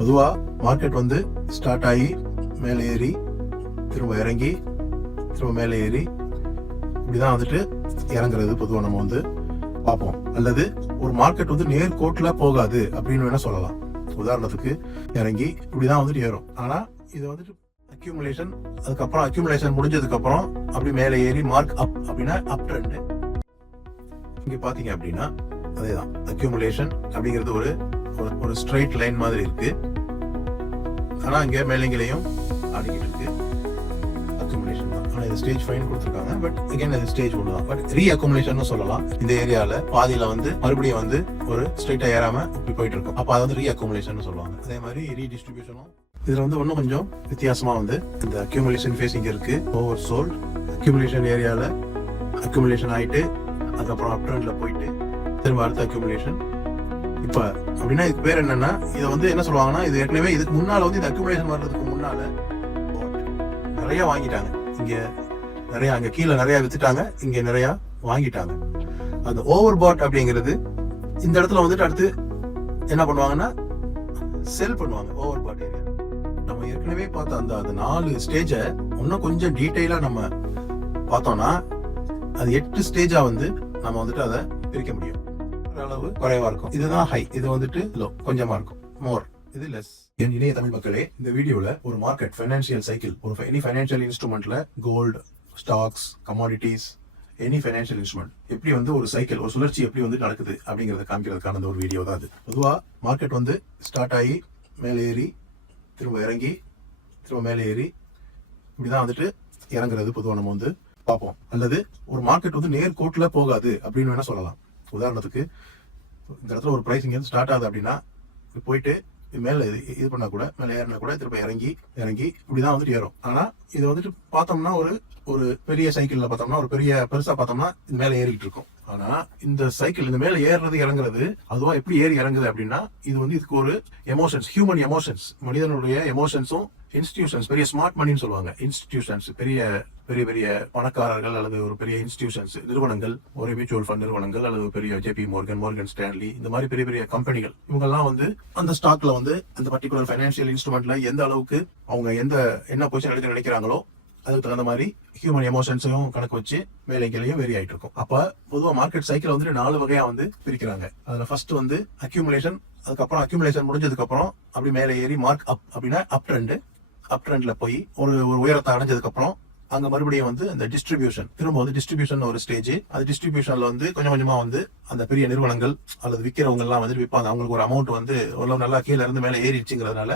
பொதுவாக மார்க்கெட் வந்து ஸ்டார்ட் ஆகி மேலே ஏறி திரும்ப இறங்கி திரும்ப மேலே ஏறி இப்படிதான் வந்துட்டு இறங்குறது பொதுவாக நம்ம வந்து பார்ப்போம். அல்லது ஒரு மார்க்கெட் வந்து நேர்கோட்டில் போகாது அப்படின்னு வேணா சொல்லலாம். உதாரணத்துக்கு இறங்கி இப்படிதான் வந்துட்டு ஏறும். ஆனா இது வந்துட்டு அக்யூமுலேஷன், அதுக்கப்புறம் அக்யூமுலேஷன் முடிஞ்சதுக்கு அப்புறம் அப்படி மேலே ஏறி மார்க் அப் அப்படின்னா அப் ட்ரெண்ட். இங்க பாத்தீங்க அப்படின்னா அதேதான் அக்யூமுலேஷன் அப்படிங்கிறது ஒரு ஒரு ஸ்ட்ரைட் லைன் மாதிரி இருக்கு. ஆனா இங்க மேலேங்களையும் ஆடிக்கிட்டு இருக்கு. அக்யூமுலேஷன் தான். ஆனா இது ஸ்டேஜ் 5 கொடுத்துருக்காங்க. பட் அகைன் இது ஸ்டேஜ் 1 தான். பட் ரீ அக்யூமுலேஷன் சொல்லலாம். இந்த ஏரியால பாதியில வந்து மறுபடியும் வந்து ஒரு ஸ்ட்ரைட்டா ஏறாம இப்படி போயிட்டு இருக்கும். அப்ப அது வந்து ரீ அக்யூமுலேஷன் சொல்லுவாங்க. அதே மாதிரி ரீடிஸ்ட்ரிபியூஷனும் இதுல வந்து இன்னும் கொஞ்சம் வித்தியாசமா வந்து இந்த அக்யூமுலேஷன் ஃபேஸ் இங்க இருக்கு. ஓவர் சோல்ட் அக்யூமுலேஷன் ஏரியால அக்யூமுலேஷன் ஆயிட்டு அதுக்கப்புறம் அப் ட்ரெண்ட்ல போயிட்டு திரும்ப அடுத்த அக்யூமுலேஷன். இப்ப அப்படின்னா இதுக்கு பேர் என்னன்னா, இதை வந்து என்ன சொல்லுவாங்கன்னா, இது ஏற்கனவே இதுக்கு முன்னால வந்து இந்த அக்யூமுலேஷன் வர்றதுக்கு முன்னால நிறைய வாங்கிட்டாங்க. இங்க நிறைய, அங்க கீழே நிறைய வித்துட்டாங்க, இங்க நிறைய வாங்கிட்டாங்க. அந்த ஓவர் பாட் அப்படிங்கிறது இந்த இடத்துல வந்துட்டு அடுத்து என்ன பண்ணுவாங்கன்னா செல் பண்ணுவாங்க. ஓவர் பாட் ஏரியா நம்ம ஏற்கனவே பார்த்த அந்த 4 ஸ்டேஜை இன்னும் கொஞ்சம் டீட்டெயிலா நம்ம பார்த்தோம்னா அது 8 ஸ்டேஜா வந்து நம்ம வந்துட்டு அதை பிரிக்க முடியும். அளவு குறைவா இருக்கும். இதுதான் ஹை, இது வந்துட்டு லோ, கொஞ்சமா இருக்கும். மோர், இது லெஸ். என் இணைய தமிழ் மக்களே, இந்த வீடியோல ஒரு மார்க்கெட் ஃபைனான்சியல் சைக்கிள், ஒரு எனி ஃபைனான்சியல் இன்ஸ்ட்ருமெண்ட்ல gold, stocks, commodities, any financial instrument எப்படி வந்து ஒரு சைக்கிள், ஒரு சுழற்சி எப்படி வந்து நடக்குது அப்படிங்கறத காமிக்கிறதுக்கான ஒரு வீடியோ தான் அது. பொதுவா மார்க்கெட் வந்து ஸ்டார்ட் ஆகி மேலே ஏறி திரும்ப இறங்கி திரும்ப மேலே ஏறி இப்படிதான் வந்துட்டு இறங்குறது பொதுவாக நம்ம வந்து பார்ப்போம். அல்லது ஒரு மார்க்கெட் வந்து நேர்கோட்டில் போகாது அப்படின்னு வேணா சொல்லலாம். உதாரணத்துக்கு இந்த இடத்துல ஒரு பிரைஸ் இங்க ஸ்டார்ட் ஆகுது அப்படின்னா போயிட்டு மேல இது பண்ணா கூட, மேல ஏறினா கூட திரும்ப இறங்கி இப்படிதான் வந்துட்டு ஏறும். ஆனா இது வந்துட்டு பார்த்தோம்னா ஒரு பெரிய சைக்கிள்ல பார்த்தோம்னா, ஒரு பெருசா பார்த்தோம்னா இது மேல ஏறிக்கிட்டு இருக்கும். ஆனா இந்த சைக்கிள், இந்த மேல ஏறுறது இறங்குறது அதுவா எப்படி ஏறி இறங்குது அப்படின்னா, இது வந்து இதுக்கு ஒரு எமோஷன்ஸ், ஹியூமன் எமோஷன்ஸ், மனிதனுடைய எமோஷன்ஸும் இன்ஸ்டிடியூஷன்ஸ், பெரிய ஸ்மார்ட் மணின்னு சொல்லுவாங்க. இன்ஸ்டிடியூஷன்ஸ், பெரிய பெரிய பெரிய பணக்காரர்கள் அல்லது ஒரு பெரிய இன்ஸ்டிடியூஷன்ஸ், நிறுவனங்கள், ஒரு மியூச்சுவல் ஃபண்ட் நிறுவனங்கள் அல்லது பெரிய ஜேபி மோர்கன், மோர்கன் ஸ்டான்லி, இந்த மாதிரி பெரிய பெரிய கம்பெனிகள், இவங்கெல்லாம் வந்து அந்த ஸ்டாக்ல வந்து அந்த பர்டிகுலர் ஃபைனான்சியல் இன்ஸ்ட்ருமெண்ட்ல எந்த அளவுக்கு அவங்க என்ன பொசிஷன் எடுக்க நினைக்கிறாங்களோ அதுக்கு தகுந்த மாதிரி ஹியூமன் எமோஷன்ஸையும் கணக்கு வச்சு மேலே கீழையும் வேரி ஆயிட்டு இருக்கும். அப்ப பொதுவாக மார்க்கெட் சைக்கிள் வந்துட்டு 4 வகையா வந்து பிரிக்கிறாங்க. அதுல ஃபர்ஸ்ட் வந்து அக்யூமுலேஷன், அதுக்கப்புறம் அக்யூமுலேஷன் முடிஞ்சதுக்கு அப்புறம் அப்படி மேலே ஏறி மார்க் அப் அப்படின்னா அப் ட்ரெண்ட்ல போய் ஒரு உயரத்தை அடைஞ்சதுக்கு அப்புறம் அங்க மறுபடியும் வந்து அந்த டிஸ்ட்ரிபியூஷன், திரும்ப வந்து டிஸ்ட்ரிபியூஷன் ஒரு ஸ்டேஜ். அந்த டிஸ்ட்ரிபியூஷன்ல வந்து கொஞ்சம் கொஞ்சமா வந்து அந்த பெரிய நிறுவனங்கள் அல்லது விற்கிறவங்க எல்லாம் வந்து விற்பாங்க. அவங்களுக்கு ஒரு அமௌண்ட் வந்து ஓரளவு நல்லா கீழே இருந்து மேலே ஏறிடுச்சுங்கிறதுனால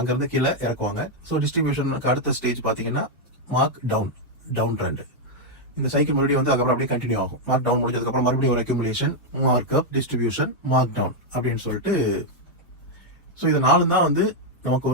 அங்க இருந்து கீழே இறக்குவாங்க. ஸோ டிஸ்ட்ரிபியூஷனுக்கு அடுத்த ஸ்டேஜ் பாத்தீங்கன்னா மார்க் டவுன் ட்ரெண்ட். இந்த சைக்கிள் மறுபடியும் வந்து அதுக்கப்புறம் அப்படியே கண்டினியூ ஆகும். மார்க் டவுன் முடிஞ்சதுக்கு அப்புறம் மறுபடியும் ஒரு அக்யூமுலேஷன், மார்க் அப், டிஸ்ட்ரிபியூஷன், மார்க் டவுன் அப்படின்னு சொல்லிட்டு. ஸோ இது 4 தான் வந்து நமக்கு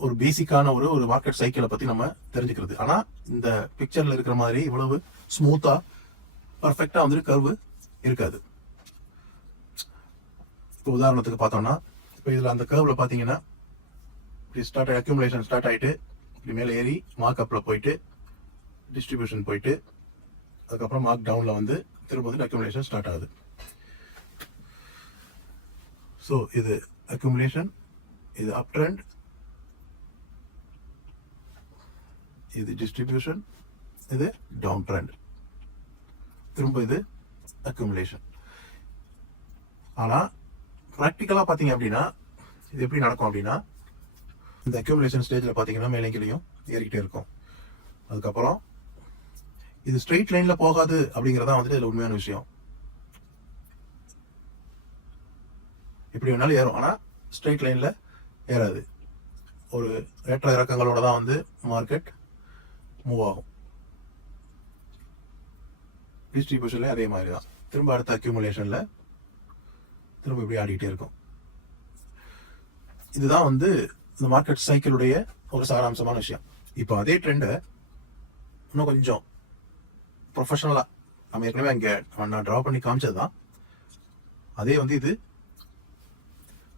ஒரு பேசிக்கான ஒரு மார்க்கெட் சைக்கிளை பத்தி நம்ம தெரிஞ்சுக்கிறது. ஆனா இந்த பிக்சர்ல இருக்கிற மாதிரி இவ்வளவு ஸ்மூத்தா பர்ஃபெக்டா வந்துட்டு கர்வு இருக்காது. இப்போ உதாரணத்துக்கு பார்த்தோம்னா, இப்போ இதுல அந்த கர்வ்ல பாத்தீங்கன்னா அக்யூமுலேஷன் ஸ்டார்ட் ஆயிட்டு இப்படி மேலே ஏறி மார்க் அப்ல போயிட்டு டிஸ்ட்ரிபியூஷன் போயிட்டு அதுக்கப்புறம் மார்க் டவுன்ல வந்து திரும்ப வந்து அக்யூமுலேஷன் ஸ்டார்ட் ஆகுது. ஸோ இது அக்யூமுலேஷன், இது அப் ட்ரெண்ட், இது டிஸ்ட்ரிபியூஷன், இது டவுன் ட்ரெண்ட், திரும்ப இது அக்யூமுலேஷன். ஆனா ப்ராக்டிக்கலா பாத்தீங்க அப்படின்னா இது எப்படி நடக்கும் அப்படின்னா, இந்த அக்யூமுலேஷன் ஸ்டேஜ்ல பாத்தீங்கன்னா மேலே கீழையும் ஏறிக்கிட்டே இருக்கும். அதுக்கப்புறம் இது ஸ்ட்ரெயிட் லைன்ல போகாது அப்படிங்கறதா வந்துட்டு இதுல உண்மையான விஷயம். எப்படி வேணாலும் ஏறும், ஆனா ஸ்ட்ரெயிட் லைன்ல ஏறாது. ஒரு ஏற்ற இறக்கங்களோட தான் வந்து மார்க்கெட் மூவ் ஆகும். டிஸ்ட்ரிபியூஷன்ல அதே மாதிரி தான். திரும்ப அடுத்த அக்யூமுலேஷன்ல திரும்ப இப்படி ஆடிக்கிட்டே இருக்கும். இதுதான் வந்து இந்த மார்க்கெட் சைக்கிளுடைய ஒரு சாராம்சமான விஷயம். இப்போ அதே ட்ரெண்டை இன்னும் கொஞ்சம் ப்ரொஃபஷனலா நம்ம ஏற்கனவே அங்கே நான் ட்ரா பண்ணி காமிச்சதுதான். அதே வந்து இது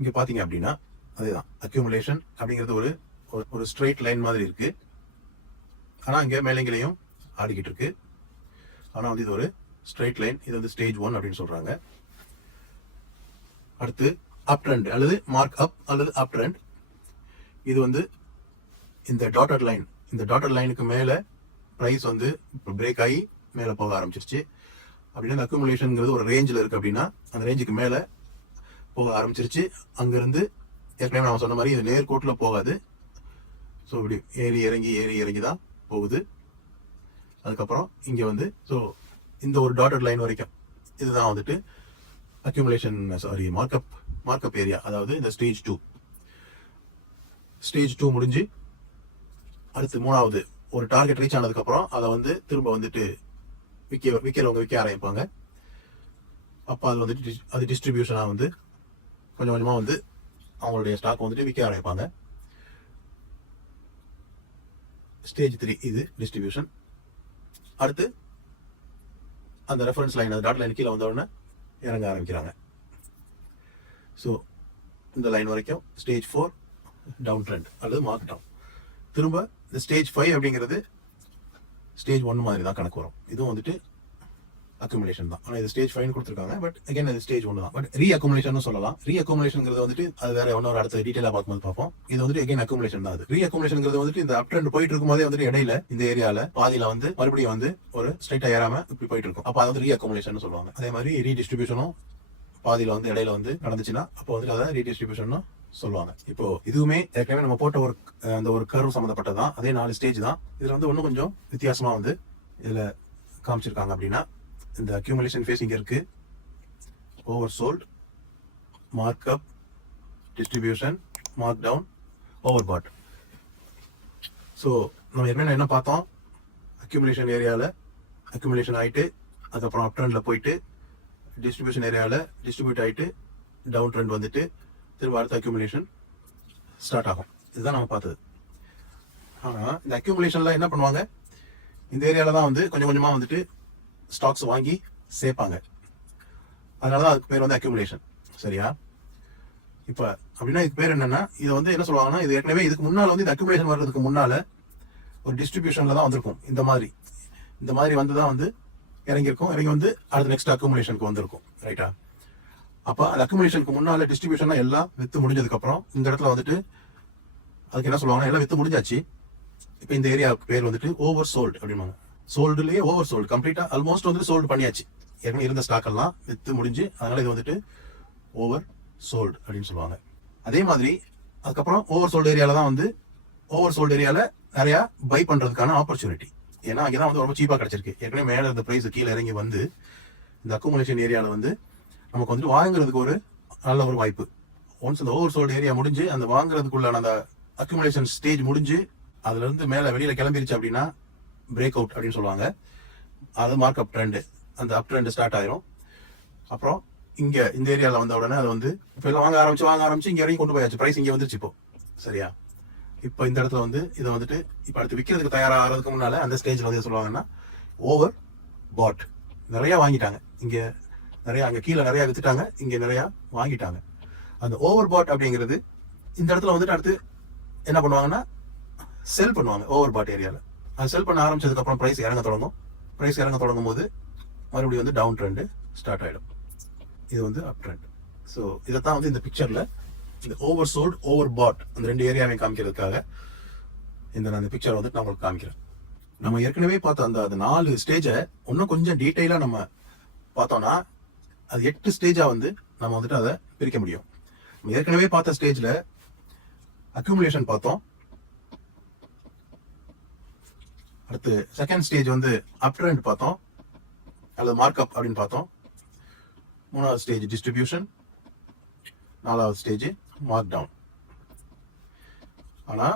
இங்க பாத்தீங்க அப்படின்னா அதேதான் அக்யூமுலேஷன் அப்படிங்கிறது ஒரு ஸ்ட்ரெயிட் லைன் மாதிரி இருக்கு. ஆனா இங்க மேலேங்களையும் ஆடிக்கிட்டு இருக்கு. ஆனா வந்து இது ஒரு ஸ்ட்ரெயிட் லைன். இது வந்து ஸ்டேஜ் 1 அப்படின்னு சொல்றாங்க. அடுத்து அப் ட்ரெண்ட் அல்லது மார்க் அப் அல்லது அப் ட்ரெண்ட். இது வந்து இந்த டாட்டட் லைன், இந்த டாட்டட் லைனுக்கு மேலே ப்ரைஸ் வந்து இப்போ பிரேக் ஆகி மேலே போக ஆரம்பிச்சிருச்சு அப்படின்னா இந்த அக்யூமுலேஷனுங்கிறது ஒரு ரேஞ்சில் இருக்குது அப்படின்னா அந்த ரேஞ்சுக்கு மேலே போக ஆரம்பிச்சிருச்சு. அங்கேருந்து ஏற்கனவே நான் சொன்ன மாதிரி இது நேர்கோட்டில் போகாது. ஸோ இப்படி ஏறி இறங்கி தான் போகுது. அதுக்கப்புறம் இங்கே வந்து ஸோ இந்த ஒரு டாட்டட் லைன் வரைக்கும் இதுதான் வந்துட்டு அக்யூமுலேஷன் மார்க்கப் ஏரியா, அதாவது இந்த ஸ்டேஜ் 2 முடிஞ்சு அடுத்து 3வது ஒரு டார்கெட் ரீச் ஆனதுக்கப்புறம் அதை வந்து திரும்ப வந்துட்டு விற்கிறவங்க விற்க ஆரம்பிப்பாங்க. அப்போ அது வந்துட்டு அது டிஸ்ட்ரிபியூஷனாக வந்து கொஞ்சம் கொஞ்சமாக வந்து அவங்களுடைய ஸ்டாக் வந்துட்டு விற்க ஆரம்பிப்பாங்க. ஸ்டேஜ் 3 இது டிஸ்ட்ரிபியூஷன். அடுத்து அந்த ரெஃபரன்ஸ் லைன், அந்த டாட் லைன் கீழே வந்த உடனே இறங்க ஆரம்பிக்கிறாங்க. ஸோ இந்த லைன் வரைக்கும் ஸ்டேஜ் 4 டவுன் ட்ரெண்ட் அல்லது மார்க் டவுன். திரும்ப இந்த ஸ்டேஜ் 5 அப்படிங்கிறது ஸ்டேஜ் 1 மாதிரி தான் கணக்கு வரும். இதுவும் வந்துட்டு அக்யூமுலேஷன் தான். ஆனால் இது ஸ்டேஜ் 5 கொடுத்துருக்காங்க. பட் அகைன் இது ஸ்டேஜ் 1 தான். பட் ரீஅக்யூமுலேஷன் சொல்லலாம். ரீஅக்யூமுலேஷன்ங்கிறது வந்துட்டு அது வேற ஒன்னொரு அடுத்த டீட்டெயிலாக பார்க்கும்போது பார்ப்போம். இது வந்துட்டு அகைன் அக்யூமுலேஷன் தான். அது ரீஅக்யூமுலேஷன்ங்கிறது வந்துட்டு இந்த அப் ட்ரெண்ட் போயிட்டு இருக்கும்போதே வந்துட்டு இடையில இந்த ஏரியால பாதியில வந்து மறுபடியும் வந்து ஒரு ஸ்ட்ரைட்டா ஏறாம இப்படி போயிட்டு இருக்கும். அப்போ அது வந்து ரீஅக்யூமுலேஷன் சொல்லுவாங்க. அதே மாதிரி ரீடிஸ்ட்ரிபியூஷனும் பாதியில வந்து இடையில வந்து நடந்துச்சுன்னா அப்போ வந்துட்டு அதை ரீடிஸ்ட்ரிபியூஷன் சொல்லுவாங்க. இப்போ இதுவுமே ஏற்கனவே நம்ம போட்ட ஒரு அந்த ஒரு கர்வ் சம்மந்தப்பட்டதான். அதே 4 ஸ்டேஜ் தான். இதுல வந்து இன்னும் கொஞ்சம் வித்தியாசமா வந்து இதுல காமிச்சிருக்காங்க. அப்படின்னா இந்த அக்யூமுலேஷன் ஃபேஸ் இங்க இருக்கு, oversold, markup, distribution, markdown, overbought. So நம்ம என்ன பார்த்தோம், அக்யூமுலேஷன் ஏரியாவில் அக்யூமுலேஷன் ஆகிட்டு அதுக்கப்புறம் அப் ட்ரெண்டில் போயிட்டு டிஸ்ட்ரிபியூஷன் ஏரியாவில் டிஸ்ட்ரிபியூட் ஆகிட்டு டவுன் ட்ரெண்ட் வந்துட்டு திரும்ப அடுத்த அக்யூமுலேஷன் ஸ்டார்ட் ஆகும். இதுதான் நம்ம பார்த்தது. ஆனால் இந்த அக்யூமுலேஷனில் என்ன பண்ணுவாங்க, இந்த ஏரியாவில் தான் வந்து கொஞ்சம் கொஞ்சமாக வந்துட்டு ஸ்டாக்ஸ் வாங்கி சேர்ப்பாங்க. அதனால தான் அதுக்கு பேர் வந்து அக்யூமுலேஷன். சரியா? இப்போ அப்படின்னா இதுக்கு பேர் என்னன்னா, இதை வந்து என்ன சொல்லுவாங்கன்னா, இது ஏற்கனவே இதுக்கு முன்னால் வந்து இந்த அக்யூமுலேஷன் வர்றதுக்கு முன்னால் ஒரு டிஸ்ட்ரிபியூஷனில் தான் வந்திருக்கும். இந்த மாதிரி வந்து தான் வந்து இறங்கி வந்து அடுத்த நெக்ஸ்ட் அக்யூமுலேஷனுக்கு வந்திருக்கும். ரைட்டா? அப்போ அந்த அக்யூமுலேஷனுக்கு முன்னால் டிஸ்ட்ரிபியூஷனா எல்லாம் வித்து முடிஞ்சதுக்கப்புறம் இந்த இடத்துல வந்துட்டு அதுக்கு என்ன சொல்லுவாங்கன்னா, எல்லாம் வித்து முடிஞ்சாச்சு. இப்போ இந்த ஏரியாவுக்கு பேர் வந்துட்டு ஓவர் சோல்டு அப்படின்வாங்க. சோல்டுலேயே ஓவர் சோல்டு, கம்ப்ளீட்டா ஆல்மோஸ்ட் வந்து சோல்டு பண்ணியாச்சு. ஏற்கனவே இருந்த ஸ்டாக் எல்லாம் வித்து முடிஞ்சு, அதனால இது வந்துட்டு ஓவர் சோல்டு அப்படின்னு சொல்லுவாங்க. அதே மாதிரி அதுக்கப்புறம் ஓவர் சோல்டு ஏரியால தான் வந்து ஓவர் சோல்டு ஏரியால நிறைய பை பண்றதுக்கான ஆப்பர்ச்சுனிட்டி. ஏன்னா அங்கேதான் வந்து ரொம்ப சீப்பா கிடைச்சிருக்கு. ஏற்கனவே மேல இருந்த பிரைஸ் கீழே இறங்கி வந்து இந்த அக்குமுலேஷன் ஏரியால வந்து நமக்கு வந்துட்டு வாங்குறதுக்கு ஒரு நல்ல ஒரு வாய்ப்பு. ஒன்ஸ் இந்த ஓவர் சோல்டு ஏரியா முடிஞ்சு அந்த வாங்குறதுக்குள்ளான அந்த அக்குமுலேஷன் ஸ்டேஜ் முடிஞ்சு அதுல இருந்து மேல வெளியில கிளம்பிருச்சு அப்படின்னா பிரேக் அவுட் அப்படின்னு சொல்லுவாங்க. அது மார்க் அப் ட்ரெண்ட், அந்த அப் ட்ரெண்ட் ஸ்டார்ட் ஆயிரும். அப்புறம் இங்க இந்த ஏரியால வந்த உடனே அது வந்து இப்போ எல்லாம் வாங்க ஆரம்பிச்சு இங்க இறங்கி கொண்டு போயாச்சு. பிரைஸ் இங்க வந்துருச்சு இப்போ. சரியா? இப்போ இந்த இடத்துல வந்து இதை வந்துட்டு இப்போ அடுத்து விற்கிறதுக்கு தயாராகிறதுக்கு முன்னால அந்த ஸ்டேஜ்ல வந்து சொல்லுவாங்கன்னா ஓவர் பாட். நிறைய வாங்கிட்டாங்க, இங்க நிறைய, அங்க கீழே நிறைய வித்துட்டாங்க, இங்க நிறைய வாங்கிட்டாங்க. அந்த ஓவர் பாட் அப்படிங்கிறது இந்த இடத்துல வந்துட்டு அடுத்து என்ன பண்ணுவாங்கன்னா செல் பண்ணுவாங்க. ஓவர் பாட் ஏரியால அது செல் பண்ண ஆரம்பிச்சதுக்கு அப்புறம் பிரைஸ் இறங்க தொடங்கும். பிரைஸ் இறங்க தொடங்கும் போது மறுபடியும் வந்து டவுன் ட்ரெண்ட் ஸ்டார்ட் ஆயிடும். இது வந்து அப் ட்ரெண்ட். ஸோ இதைத்தான் வந்து இந்த பிக்சர்ல இந்த ஓவர் சோல்ட் ஓவர் பாட் அந்த ரெண்டு ஏரியாவையும் காமிக்கிறதுக்காக நான் இந்த பிக்சர் வந்துட்டு நான் உங்களுக்கு காமிக்கிறேன். நம்ம ஏற்கனவே பார்த்த அந்த 4 ஸ்டேஜை இன்னும் கொஞ்சம் டீட்டெயிலா நம்ம பார்த்தோம்னா அது 8 ஸ்டேஜா வந்து நம்ம வந்துட்டு அதை பிரிக்க முடியும். நம்ம ஏற்கனவே பார்த்த ஸ்டேஜ்ல அக்யூமுலேஷன் பார்த்தோம். அடுத்து செகண்ட் ஸ்டேஜ் வந்து அப் ட்ரெண்ட் பார்த்தோம் அல்லது மார்க் அப் அப்படின்னு பார்த்தோம். 3வது ஸ்டேஜ் டிஸ்ட்ரிபியூஷன், 4வது ஸ்டேஜ் மார்க் டவுன். ஆனா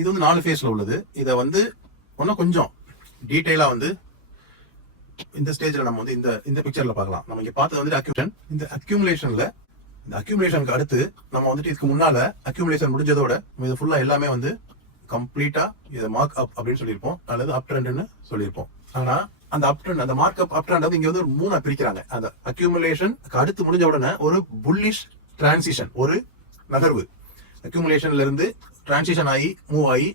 இது வந்து 4 ஃபேஸ்ல உள்ளது. இதை வந்து இன்னும் கொஞ்சம் டீட்டெயிலா வந்து இந்த ஸ்டேஜ்ல நம்ம வந்து இந்த பிக்சர்ல பார்க்கலாம். நம்ம இங்க பார்த்தது வந்து அக்யூமுலேஷன். இந்த அக்யூமுலேஷனுக்கு அடுத்து நம்ம வந்துட்டு இதுக்கு முன்னால அக்யூமுலேஷன் முடிஞ்சதோட இது ஃபுல்லா எல்லாமே வந்து கம்ப்ளீட்டா இதை மார்க் அப் அப்படின்னு சொல்லியிருப்போம் அல்லது அப் ட்ரெண்ட்னு சொல்லியிருப்போம். ஆனா அந்த அப் ட்ரெண்ட், அந்த மார்க் அப் ட்ரெண்ட் வந்து இங்க வந்து 3 பிரிக்கிறாங்க. அந்த அக்யூமுலேஷன் அடுத்து முடிஞ்ச உடனே ஒரு புல்லிஷ் டிரான்சிஷன், ஒரு நகர்வு, அக்யூமுலேஷன்ல இருந்து டிரான்சிஷன் ஆகி மூவ் ஆகி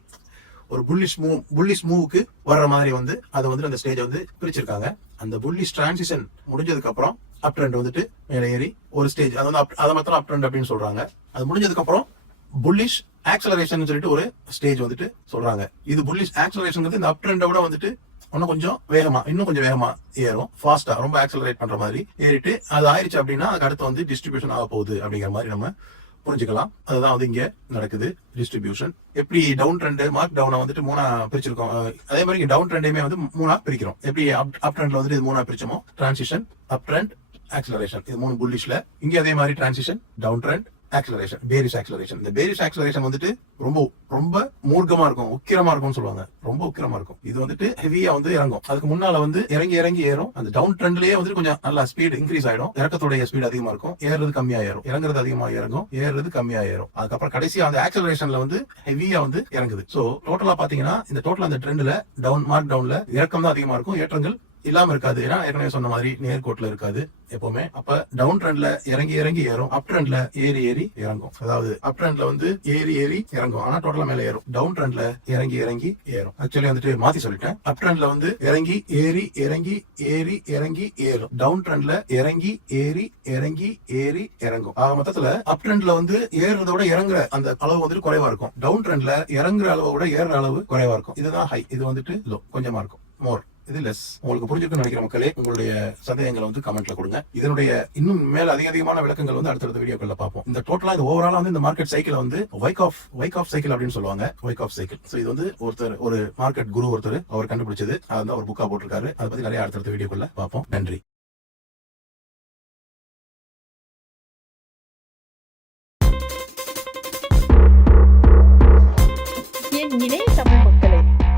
ஒரு புல்லிஷ் மூவுக்கு வர்ற மாதிரி வந்து அதை வந்து அந்த ஸ்டேஜ் வந்து பிரிச்சிருக்காங்க. அந்த புல்லிஷ் டிரான்சிஷன் முடிஞ்சதுக்கு அப்புறம் அப் ட்ரெண்ட் வந்துட்டு மேலே ஏறி ஒரு ஸ்டேஜ் அது வந்து அதை மாத்திரம் அப் ட்ரெண்ட் அப்படின்னு சொல்றாங்க. அது முடிஞ்சதுக்கு அப்புறம் புல்லிஷ் ஆக்சலரேஷன் சொல்லிட்டு ஒரு ஸ்டேஜ் வந்துட்டு சொல்றாங்க. இது புல்லிஷ் ஆக்சலரேஷன் இந்த அப் ட்ரெண்டை விட வந்துட்டு இன்னும் கொஞ்சம் வேகமா ஏறும், ஃபாஸ்டா ரொம்ப ஆக்சலரேட் பண்ற மாதிரி ஏறிட்டு அது ஆயிடுச்சு அப்படின்னா அதுக்கு அடுத்து வந்து டிஸ்ட்ரிபியூஷன் ஆக போகுது அப்படிங்கிற மாதிரி நம்ம புரிஞ்சுக்கலாம். அதுதான் வந்து இங்க நடக்குது டிஸ்ட்ரிபியூஷன். எப்படி டவுன் ட்ரெண்ட் மார்க் டவுனை வந்துட்டு 3 பிரிச்சிருக்கோம், அதே மாதிரி டவுன் ட்ரெண்டையுமே வந்து 3 பிரிக்கிறோம். எப்படி அப் ட்ரெண்ட்ல வந்துட்டு இது 3 பிரிச்சோமோ, டிரான்சிஷன், அப் ட்ரெண்ட், ஆக்சலரேஷன், இது 3 புல்லிஷ்ல. இங்க அதே மாதிரி transition, down trend, acceleration, bearish acceleration. இந்த பேரிஷ் ஆக்சலரேஷன் வந்துட்டு ரொம்ப ரொம்ப மூர்க்கமா இருக்கும், உக்கிரமா இருக்கும்னு சொல்லுவாங்க. ரொம்ப உக்கிரமா இருக்கும். இது வந்துட்டு ஹெவியா வந்து இறங்கும். அதுக்கு முன்னால வந்து இறங்கி ஏறும். அந்த டவுன் ட்ரெண்ட்லயே வந்து கொஞ்சம் நல்லா ஸ்பீட் இன்க்ரீஸ் ஆயிடும். இறக்கத்துடைய ஸ்பீட் அதிகமா இருக்கும், ஏறுறது கம்மியா ஏறும். இறங்குறது அதிகமா இறங்கும், ஏறுறது கம்மியா ஏறும். அதுக்கப்புறம் கடைசியா அந்த ஆக்சலரேஷன்ல வந்து ஹெவியா வந்து இறங்குது. சோ டோட்டலா பாத்தீங்கன்னா இந்த டோட்டல் அந்த ட்ரெண்ட்ல டவுன் மார்க் டவுன்ல இறக்கம் தான் அதிகமா இருக்கும், ஏற்றங்கள் இல்லாம இருக்காது. ஏன்னா ஏற்கனவே சொன்ன மாதிரி நேர்கோட்டில் இருக்காது எப்பவுமே. அப்ப டவுன் ட்ரெண்ட்ல இறங்கி ஏறும், அப் ட்ரெண்ட்ல ஏறி இறங்கும். அதாவது அப் ட்ரெண்ட்ல வந்து ஏறி இறங்கும், ஆனா டோட்டலா மேல ஏறும். டவுன் ட்ரெண்ட்ல இறங்கி ஏறும். ஆக்சுவலி வந்துட்டு மாத்தி சொல்லிட்டேன். அப் ட்ரெண்ட்ல வந்து இறங்கி ஏறும், டவுன் ட்ரெண்ட்ல இறங்கி இறங்கும். ஆக மொத்தத்துல அப் ட்ரெண்ட்ல வந்து ஏறுறத விட இறங்குற அந்த அளவு வந்துட்டு குறைவா இருக்கும். டவுன் ட்ரெண்ட்ல இறங்குற அளவை விட ஏறுற அளவு குறைவா இருக்கும். இதுதான் ஹை, இது வந்துட்டு லோ, கொஞ்சமா இருக்கும். மோர், இது லெஸ். உங்களுக்கு புரிஞ்சுக்கணும்னு நினைக்கிற மக்களே, உங்களுடைய சந்தேகங்களை வந்து கமெண்ட்ல கொடுங்க. இதனுடைய இன்னும் மேல அதிகமான விளக்கங்கள் வந்து அடுத்தடுத்த வீடியோக்கள்ல பார்ப்போம். இந்த டோட்டலா இது ஓவராலா வந்து இந்த மார்க்கெட் சைக்கிள் வந்து வைக் ஆஃப் சைக்கிள் அப்படின்னு சொல்லுவாங்க. வைக் ஆஃப் சைக்கிள். சோ இது வந்து ஒரு மார்க்கெட் குரு அவர் கண்டுபிடிச்சது. அதான் ஒரு புக்கா போட்டிருக்காரு. அதை பத்தி நிறைய அடுத்தடுத்த வீடியோக்குள்ள பார்ப்போம். நன்றி. என் இணைய தமிழ்